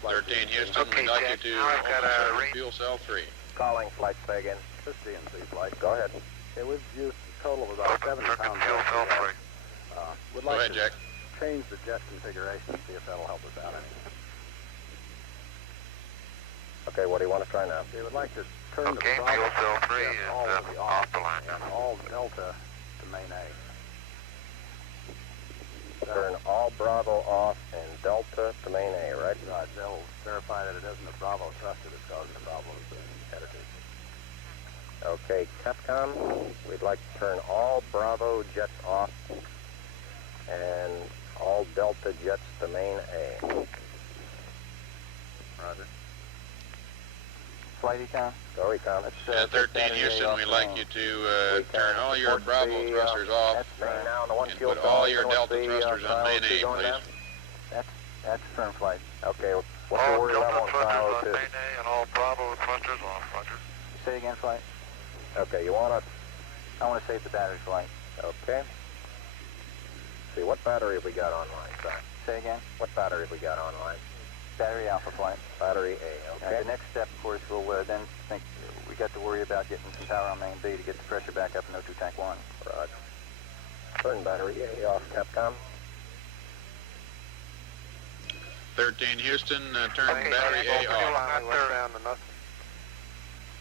13, Houston, Okay, we'd like Jack, you to now I've got open a circuit range. fuel cell 3. Calling flight Sagan. This DNC flight. Go ahead. Okay, we've used a total of about Open 70 circuit pounds. fuel cell 3. Would Go like ahead, to Jack. change the jet configuration and see if that'll help us out any. Okay, what do you want to try now? We would like to turn Okay, the fuel cell throttle 3 jet is all of the off the line. and all delta to main A. Turn all Bravo off and Delta to main A, right? Right, they'll verify that it isn't a Bravo thruster that's causing the problems in editing. Okay, Capcom, we'd like to turn all Bravo jets off and all Delta jets to main A. Roger. Flight Econ. Go, Econ. At 13, Houston, we'd like you to turn all your Bravo thrusters off That's main now on the one and fuel put cell. all your Even with Delta the, thrusters on main Bravo A, going please. down? That's firm flight. Okay, what's the All worry Delta level on thrusters Bravo on 2? main A and all Bravo thrusters off, Roger. Say again, flight. Okay, you want to... I want to save the battery, flight. Okay. See, what battery have we got online, Si? Say again. What battery have we got online? Battery alpha flight. Battery A, Now, okay. the next step, of course, we'll then think we got to worry about getting some power on main B to get the pressure back up in O2 tank 1. Roger. Turn battery A off, Capcom. 13, Houston, turn Okay, battery Jack, A open your off. line, went down to nothing.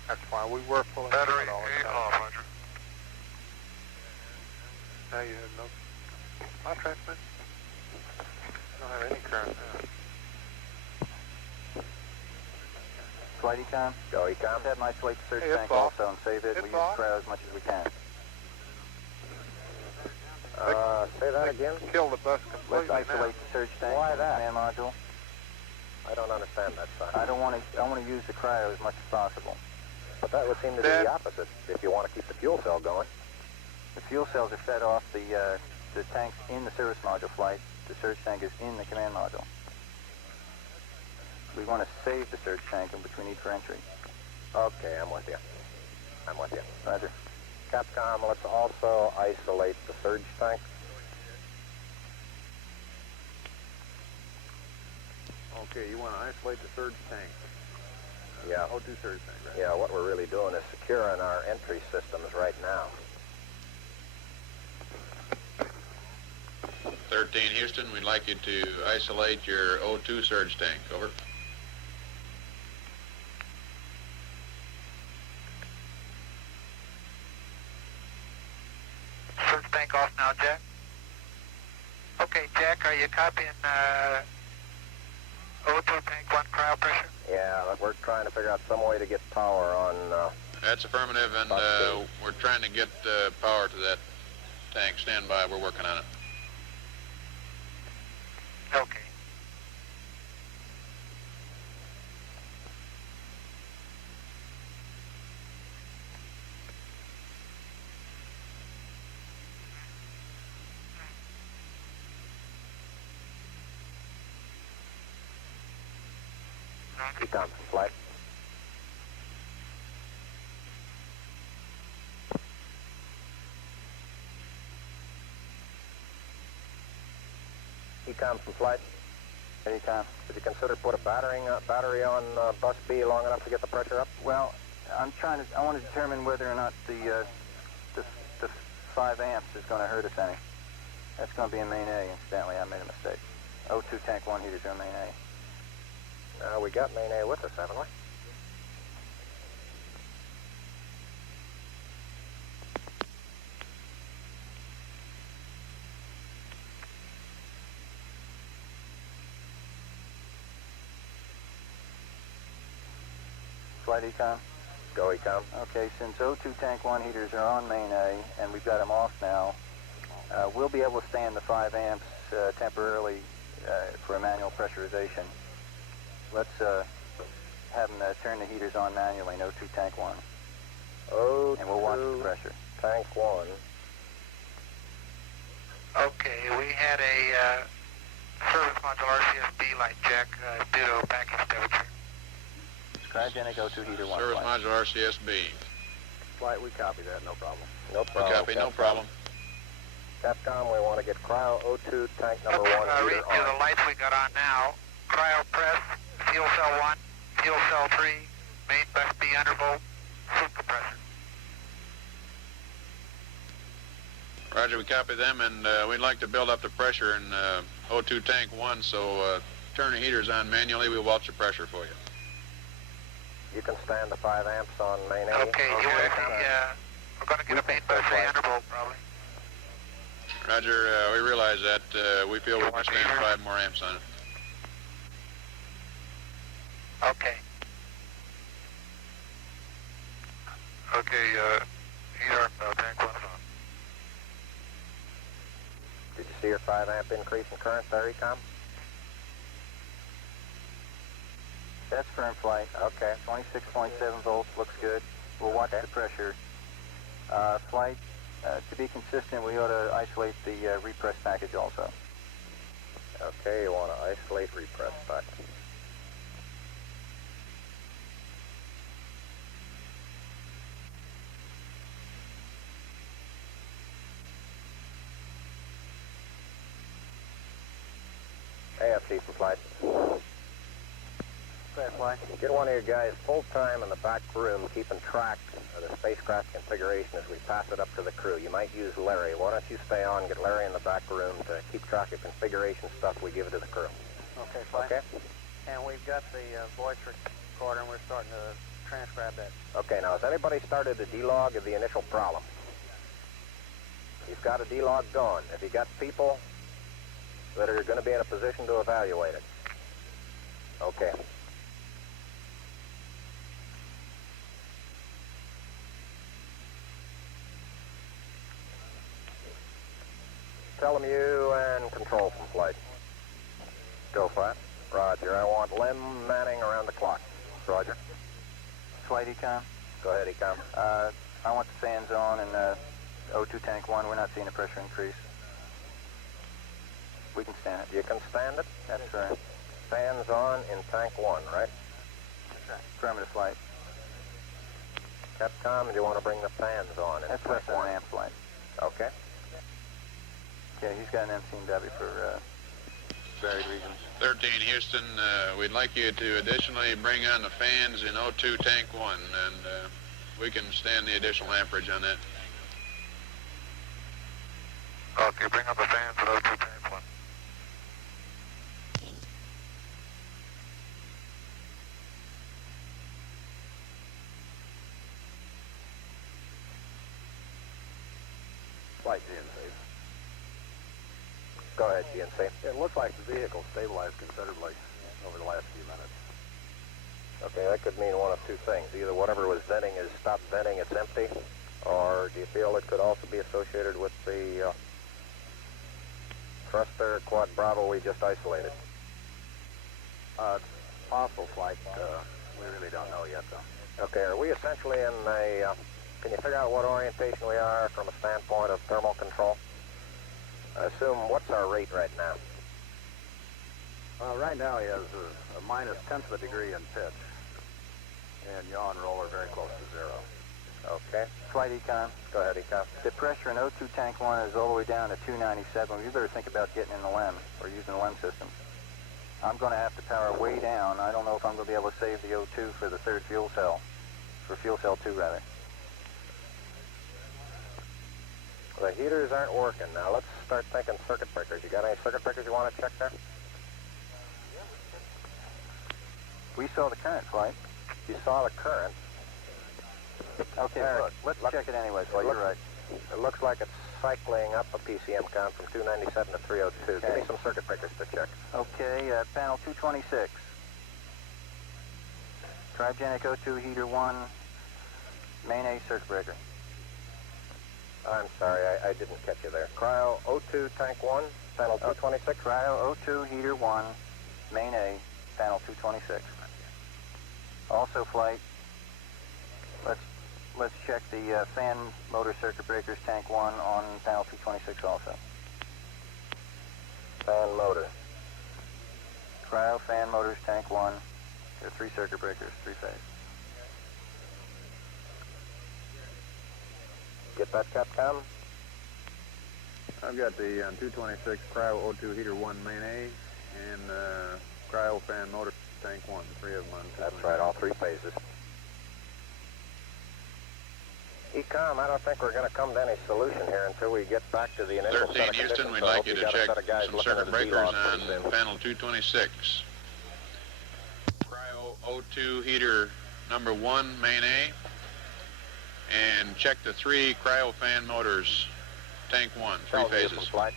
That's fine. We were pulling Battery it all the A time. off, Roger. Now you have no... My transmission? Don't have any current now. Flight Econ. Go, Econ. Set my flight search Hey, it's tank off. also and save it. It's We use off. cryo as much as we can. Say that again? Kill the bus Let's completely isolate the surge tank. Why from the that? command module. I don't understand that, Si. I want to use the cryo as much as possible. But that would seem to be Dad? the opposite if you want to keep the fuel cell going. The fuel cells are fed off the tanks in the service module flight. The surge tank is in the command module. We want to save the surge tank in between each entry. Okay, I'm with you. I'm with you. Roger. Capcom, let's also isolate the surge tank. Okay, you want to isolate the surge tank. Yeah. O2 surge tank, right? Yeah, what we're really doing is securing our entry systems right now. 13 Houston, we'd like you to isolate your O2 surge tank. Over. Surge tank off now, Jack. Okay, Jack, are you copying O2 tank 1 cryo pressure? Yeah, we're trying to figure out some way to get power on... That's affirmative, and we're trying to get power to that tank. Stand by, we're working on it. Okay. Econ, flight. Econ from flight. Anytime. Did you consider put a battery on bus B long enough to get the pressure up? Well, I want to determine whether or not the 5 amps is going to hurt us any. That's going to be in main A, incidentally. I made a mistake. O2 tank 1 heaters are in main A. We got main A with us, haven't we? Flight Econ. Go Econ. Okay, since O2 tank 1 heaters are on main A and we've got them off now, we'll be able to stand the 5 amps temporarily for a manual pressurization. Let's have them turn the heaters on manually in O2 tank 1. O2 and we'll watch the pressure. Tank 1. Okay, we had a service module RCSB light check due to package temperature. Cryogenic O2 heater 1. Service flight. module RCSB. Flight, we copy that, no problem. No problem. Copy, no problem. Capcom, we want to get cryo O2 tank number 1 read heater you on. the lights we got on now. Cryo press, fuel cell 1, fuel cell 3, main bus B undervolt, soup compressor. Roger, we copy them, and we'd like to build up the pressure in O2 tank 1, so turn the heaters on manually. We'll watch the pressure for you. You can stand the 5 amps on main A. Okay, you want we're going to get a main bus A undervolt probably. Roger, we realize that. We feel we can stand 5 more amps on it. Okay. Okay, heater tank 1's on. Did you see your 5 amp increase in current there, Ecom? That's firm flight. Okay. 26.7 volts, looks good. We'll watch the pressure. Flight, to be consistent, we ought to isolate the repress package also. Okay, you want to isolate repress package. AFC from flight. Flight. Get one of your guys full-time in the back room keeping track of the spacecraft configuration as we pass it up to the crew. You might use Larry. Why don't you stay on, get Larry in the back room to keep track of configuration stuff we give it to the crew. Okay, flight. Okay? And we've got the voice recorder and we're starting to transcribe that. Okay, now has anybody started a D-log of the initial problem? You've got a D-log going. Have you got people that are going to be in a position to evaluate it? Okay. Tell them you and control from flight. Go flat. Roger. I want Lem Manning around the clock. Roger. Flight Econ. Go ahead, Econ. I want the fans on and O2 tank 1. We're not seeing a pressure increase. We can stand it. You can stand it? That's right. Fans on in tank 1, right? That's right. Affirmative flight. Capcom, do you want to bring the fans on in That's tank less than 1? an amp flight. Okay. Okay, he's got an MCW for varied reasons. 13 Houston, we'd like you to additionally bring on the fans in O2 tank 1, and we can stand the additional amperage on that. Okay, bring up the fans at O2 tank 1. Spaceflight GNC. Go ahead, GNC. It looks like the vehicle stabilized considerably over the last few minutes. Okay, that could mean one of two things. Either whatever was venting has stopped venting, it's empty, or do you feel it could also be associated with the thruster quad Bravo we just isolated? It's possible flight. We really don't know yet, though. Okay, are we essentially in a, can you figure out what orientation we are from a standpoint of thermal control? I assume, what's our rate right now? Right now he has a minus 1/10 of a degree in pitch, and yaw and roll are very close to zero. Okay. Flight Econ. Go ahead, Econ. The pressure in O2 tank 1 is all the way down to 297. You better think about getting in the LEM or using the LEM system. I'm going to have to power way down. I don't know if I'm going to be able to save the O2 for the third fuel cell, for fuel cell 2 rather. The heaters aren't working. Now let's start thinking circuit breakers. You got any circuit breakers you want to check there? We saw the current, Flight. You saw the current. Okay, There, let's check it anyway, Flight. You're right. It looks like it's cycling up a PCM count from 297 to 302. Okay. Give me some circuit breakers to check. Okay, panel 226. Cryogenic O2 heater 1, main A circuit breaker. I'm sorry, I didn't catch you there. Cryo O2 tank 1, panel 226. Cryo O2 heater 1, main A, panel 226. Also, Flight, let's check the fan motor circuit breakers tank 1 on panel 226 also. Fan motor. Cryo fan motors tank 1. There are 3 circuit breakers, 3-phase. Get that, Capcom? I've got the 226 cryo O2 heater 1 main A and cryo fan motor tank 1, 3 of them on 226. That's right, all 3 phases. Ecom, I don't think we're going to come to any solution here until we get back to the initial 13 Houston, we'd like you to check some circuit breakers on panel 226. Cryo O2 heater number 1, main A, and check the 3 cryo fan motors, tank 1, 3 phases. Flight.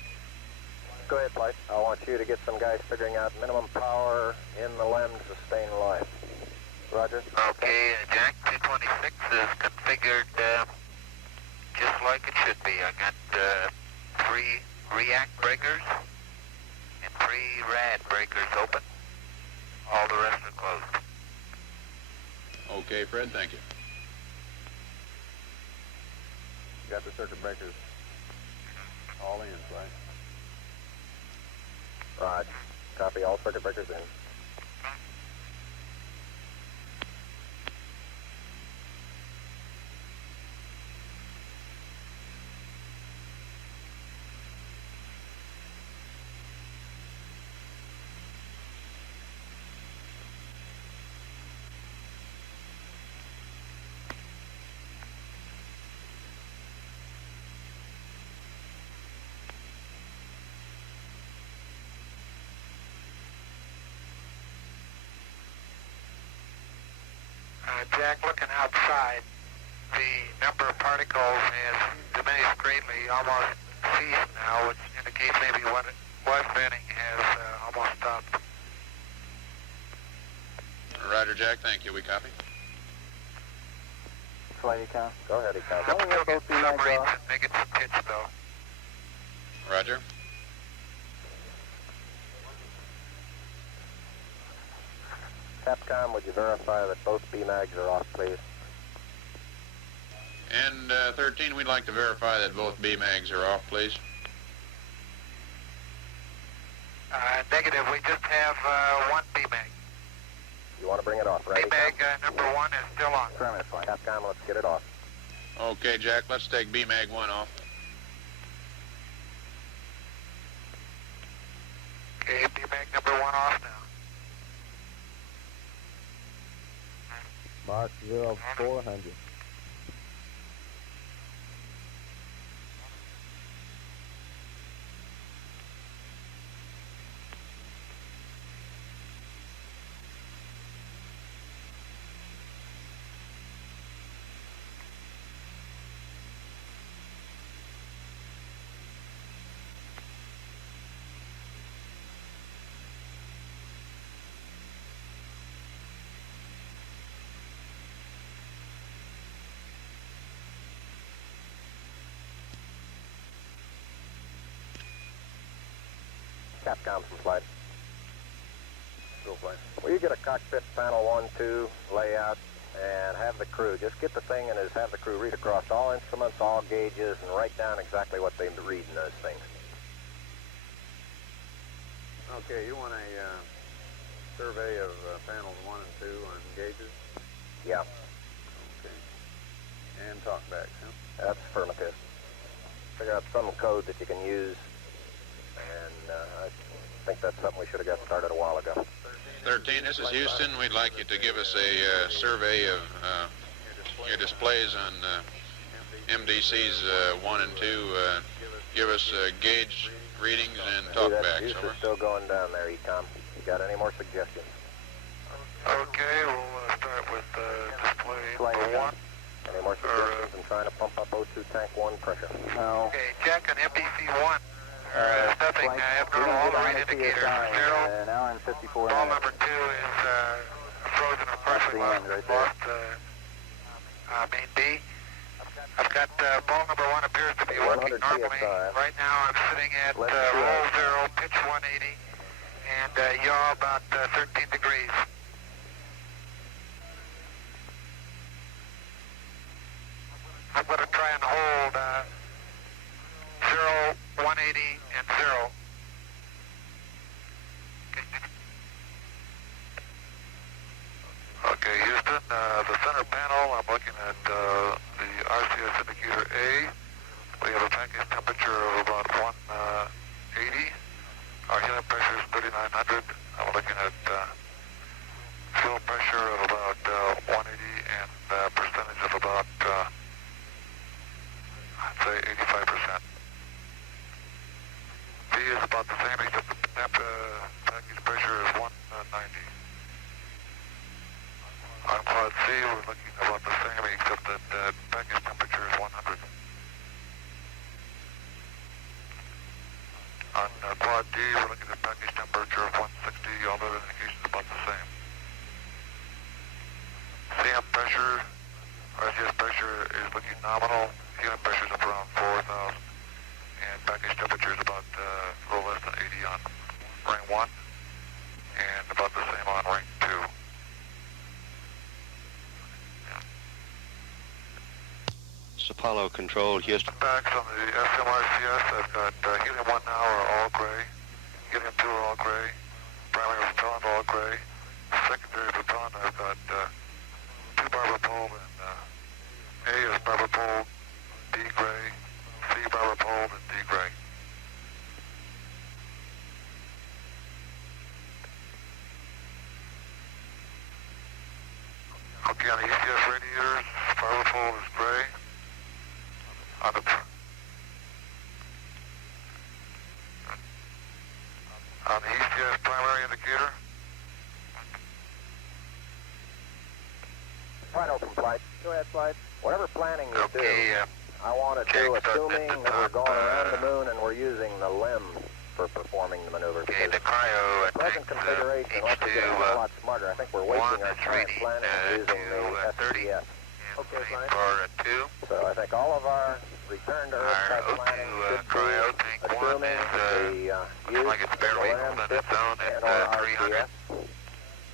Go ahead, Flight. I want you to get some guys figuring out minimum power in the LEM to sustain life. Roger. Okay, Jack 226 is configured just like it should be. I got 3 react breakers and 3 rad breakers open. All the rest are closed. Okay, Fred, thank you. Got the circuit breakers all in, right? Right. Copy, all circuit breakers in. Jack, looking outside, the number of particles has diminished greatly, almost ceased now, which indicates maybe what it was venting has almost stopped. Roger, Jack, thank you. We copy. Flight Econ. Go ahead, Econ. Don't we have both the mags Submarines off? and making some pitch, though. Roger. Capcom, would you verify that both BMAGs are off, please? And 13, we'd like to verify that both BMAGs are off, please. Negative, we just have one BMAG. You want to bring it off, right? BMAG number 1 is still on. Affirmative, Flight. Capcom, let's get it off. Okay, Jack, let's take BMAG 1 off. Okay, BMAG number 1 off now. Mark 0400. Capcom from flight. Go flight. Will you get a cockpit panel 1, 2 layout and have the crew, just get the thing and have the crew read across all instruments, all gauges, and write down exactly what they read in those things. Okay, you want a survey of panels 1 and 2 on gauges? Yeah. Okay. And talkbacks, huh? That's affirmative. Figure out some code that you can use, and I think that's something we should have got started a while ago. 13, this is Houston. We'd like you to give us a survey of your displays on MDCs 1 and 2. Give us gauge readings and talkbacks. That is still going down there, Ecom. You got any more suggestions? Okay, we'll start with display number 1. Any more suggestions in trying to pump up O2 tank 1 pressure? No. Okay, check on MDC 1. Nothing, abnormal, all the rate indicators are 0. An hour and 54 Ball minutes. number 2 is frozen or partially the end right there. lost main B. I've got ball number 1 appears to be working 100 normally. PSI. Right now I'm sitting at roll 0, pitch 180, and yaw about 13 degrees. I'm going to try and hold 0, 180, and 0. Okay, Houston, the center panel, I'm looking at the RCS indicator A. We have a package temperature of about 180. Our helium pressure is 3,900. I'm looking at fuel pressure of about 180 and percentage of about, I'd say 85%. B is about the same, except the package pressure is 190. On quad C, we're looking about the same, except that package temperature is 100. On quad D, we're looking at package temperature of 160, all other indications about the same. CM pressure, RCS pressure is looking nominal, helium pressure is up around 4,000, and package temperature is about a little less than 80 on ring 1, and about the same on ring 2. Apollo Control, Houston. Backs on the SMRCS, I've got helium 1 now are all gray, helium 2 are all gray, primary propellant all gray, secondary propellant I've got 2 barber pole and A is barber pole, D gray, C barber pole, and D gray. Okay, on the ECS radiators, barber pole is gray. On the ECS primary indicator. Flight open, flight. Go ahead, flight. Whatever planning you do, Okay, I want to do assuming that we're going around the moon and we're using the LEM for performing the maneuver. okay, the cryo Present configuration, unless we get a whole lot smarter, I think we're wasting our time planning and using the 30. SCS. Okay, fine. For 2. So I think all of our return to Earth type Our planning O2 should cryo be tank 1 assuming is the use like it's of barely the LEM holding its own at and or 300. RCS.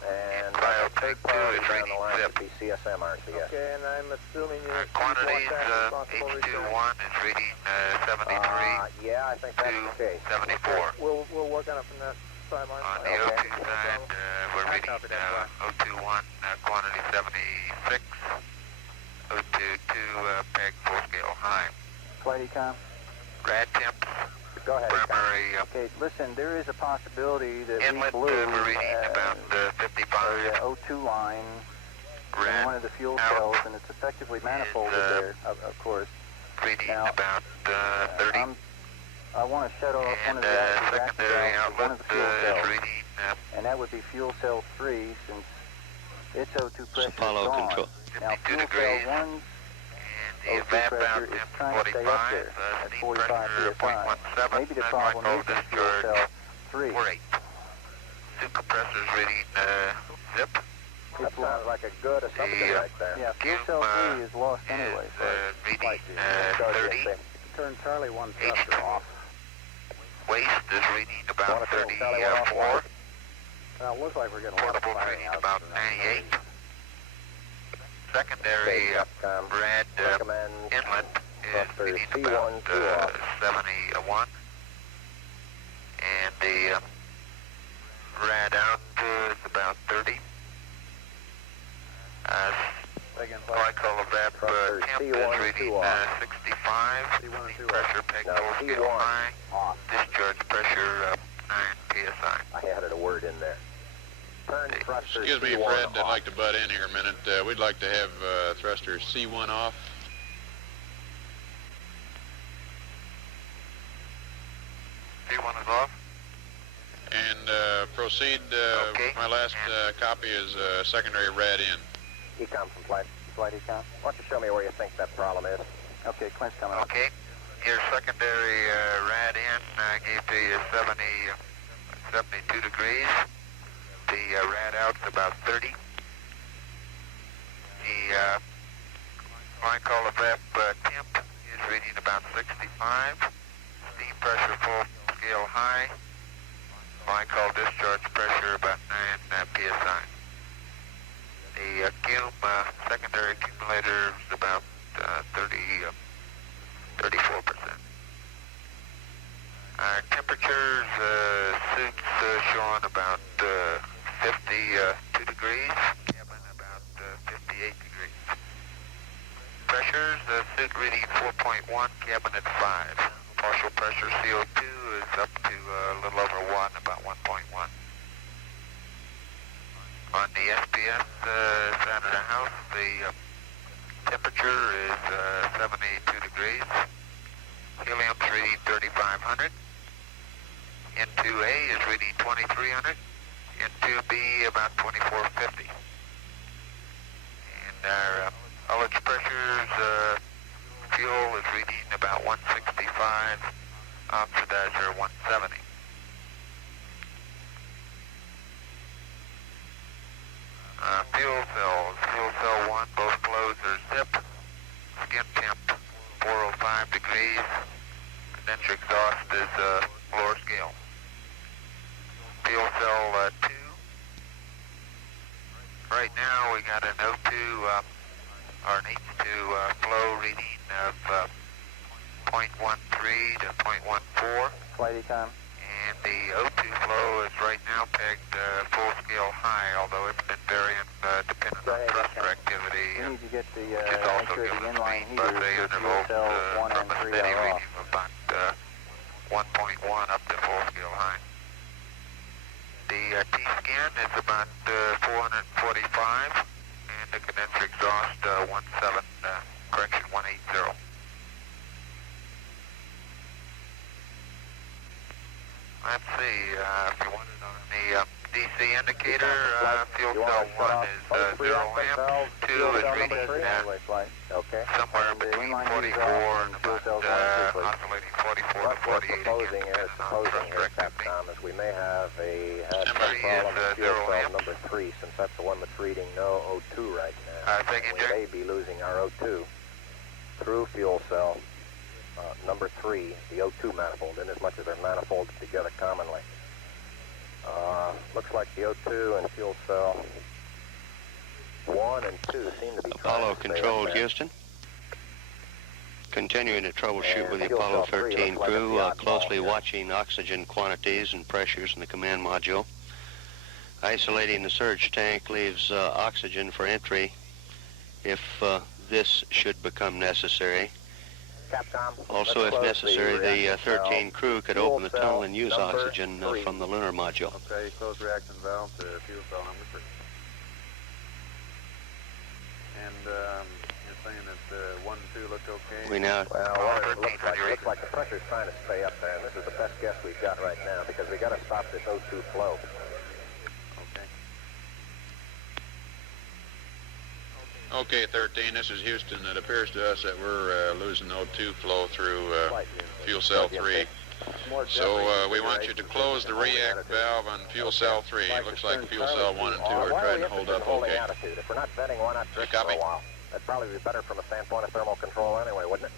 And cryo the third tank 2 priority is down reading the line zip. would be CSM RCS. Okay, and I'm assuming you Quantities, want that responsible return. H21 is reading 73 Yeah, I think that's the to case. 74. We'll work on it from that sideline. On the Okay. O2 side, we're reading O21 quantity 76, O22 peg full scale high. Flight Econ? Rad temps, Go ahead. primary Okay, listen, there is a possibility that inlet, we blew we're reading about the 55. O2 line in Rad one of the fuel out cells, and it's effectively manifolded there, of course. reading now, about 30. I want to shut off one And of the reactor secondary valves for one of outlet the fuel is cells, reading and that would be fuel cell 3, since its O2 pressure is Apollo gone. Control. Now, 52 fuel degrees. cell 1's And the O2 evap pressure out is temp trying to stay up 45, there at steam 45 pressure psi. 0.17, Maybe the and problem micro is in fuel discharge cell 3. 48. Two compressors reading zip. That sounds like a good assumption right there. Yeah, fuel cell 3 is lost anyway. Is reading Start 30. again, Turn Charlie 1 thruster off. waste is reading about Want to tell 34. Well, looks like we're getting a lot of Portable firing reading out about from that 98. Secondary rad recommend inlet is thruster reading about C1 off. 71. And the rad out is about 30. Glycol evap temp is C1 reading 2 off. 65. C1 and 2 Pressure peg Now, full scale C1 high. off. Discharge pressure 9 psi. I added a word in there. Turn thruster Excuse me, C1 Fred, I'd off. like to butt in here a minute. We'd like to have thruster C1 off. C1 is off. And proceed. Okay. My last copy is secondary rad in. Ecom from flight ecom. Why don't you show me where you think that problem is? Okay, Clint's coming up. Okay. Your secondary rad in gave to you 72 degrees. The rad out's about 30. The glycol evap temp is reading about 65. Steam pressure full scale high. Glycol discharge pressure about 9 psi. The secondary accumulator is about 34%. Temperatures, suits showing about 52 degrees, cabin about 58 degrees. Pressures, suit reading 4.1, cabin at 5. Partial pressure CO2 is up to a little over 1, about 1.1. On the SPS side of the house, the temperature is 72 degrees. Helium's reading 3,500. N2A is reading 2,300. N2B about 2,450. And our ullage pressures, fuel is reading about 165. Oxidizer 170. Fuel cells, fuel cell 1, both closed are zip. Skin temp 405 degrees. Condenser exhaust is lower scale. Fuel cell 2. Right now we got an O2 or an H2 flow reading of 0.13 to 0.14. Flight econ. And the O2 flow is right now pegged full scale high, although it's been varying depending on thruster activity. We need to get the Which is also make sure given the us inline speed by heaters the for fuel undervolt cells 1 from and a 3 steady are off. reading of about 1.1 up to full scale high. The T-scan is about 445, and the condenser exhaust 180. Let's see, if you want it on the DC indicator, fuel cell 1 is 0 amp, 2 is reading Okay. somewhere between 44 and about oscillating 44 to What we're 48 again, proposing here, depending on thruster activity. Capcom, is we may have had some Somebody problem is, with fuel 0 cell amp. number 3, since that's the one that's reading no O2 right now. Second We check. may be losing our O2 through fuel cell number 3, the O2 manifold, in as much as they're manifolded together commonly. Looks like the O2 and fuel cell 1 and 2 seem to be Apollo trying to stay Control, up there. Houston. Continuing to troubleshoot And with the fuel Apollo cell 3 13 looks like crew, it's the closely oddball, yeah. watching oxygen quantities and pressures in the command module. Isolating the surge tank leaves oxygen for entry if this should become necessary. Capcom, Also, let's if close necessary, the reaction 13 valve. crew could Fuel open the cell tunnel and use number oxygen 3. from the lunar module. Okay, close reaction valve to fuel cell number 3. And you're saying that 1 and 2 looked okay? We now Well, what it looks like the pressure's trying to stay up there, and this is the best guess we've got right now, because we got to stop this O2 flow. Okay. Okay, 13, this is Houston. It appears to us that we're losing O2 flow through fuel cell 3. So we want you to close the react valve on fuel cell 3. It looks like fuel cell 1 and 2 are trying to hold up okay. Attitude. If we're not venting, why not drift for copy. a while? That'd probably be better from a standpoint of thermal control anyway, wouldn't it?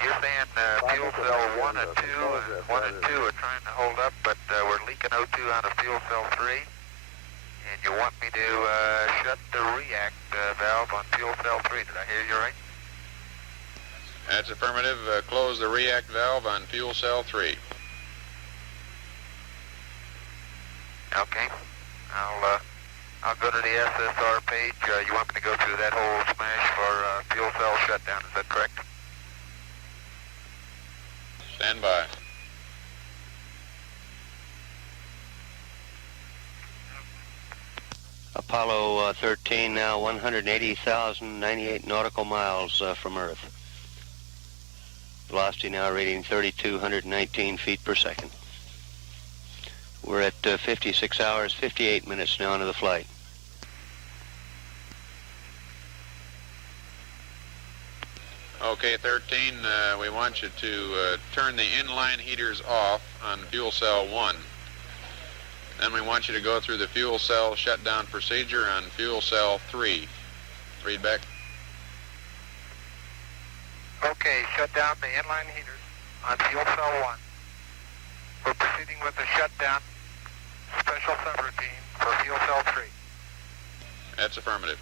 You're saying fuel cell 1 and 2, 1 and 2 are trying to hold up, but we're leaking O2 out of fuel cell 3. And you want me to shut the react valve on fuel cell 3. Did I hear you right? That's affirmative. Close the react valve on fuel cell 3. Okay. I'll go to the SSR page. You want me to go through that whole smash for fuel cell shutdown, is that correct? Stand by. Apollo 13 now 180,098 nautical miles from Earth. Velocity now reading 3,219 feet per second. We're at 56 hours, 58 minutes now into the flight. Okay, 13, we want you to turn the inline heaters off on fuel cell 1. Then we want you to go through the fuel cell shutdown procedure on fuel cell 3. Read back. Okay, shut down the inline heaters on fuel cell 1. We're proceeding with the shutdown special subroutine for fuel cell 3. That's affirmative.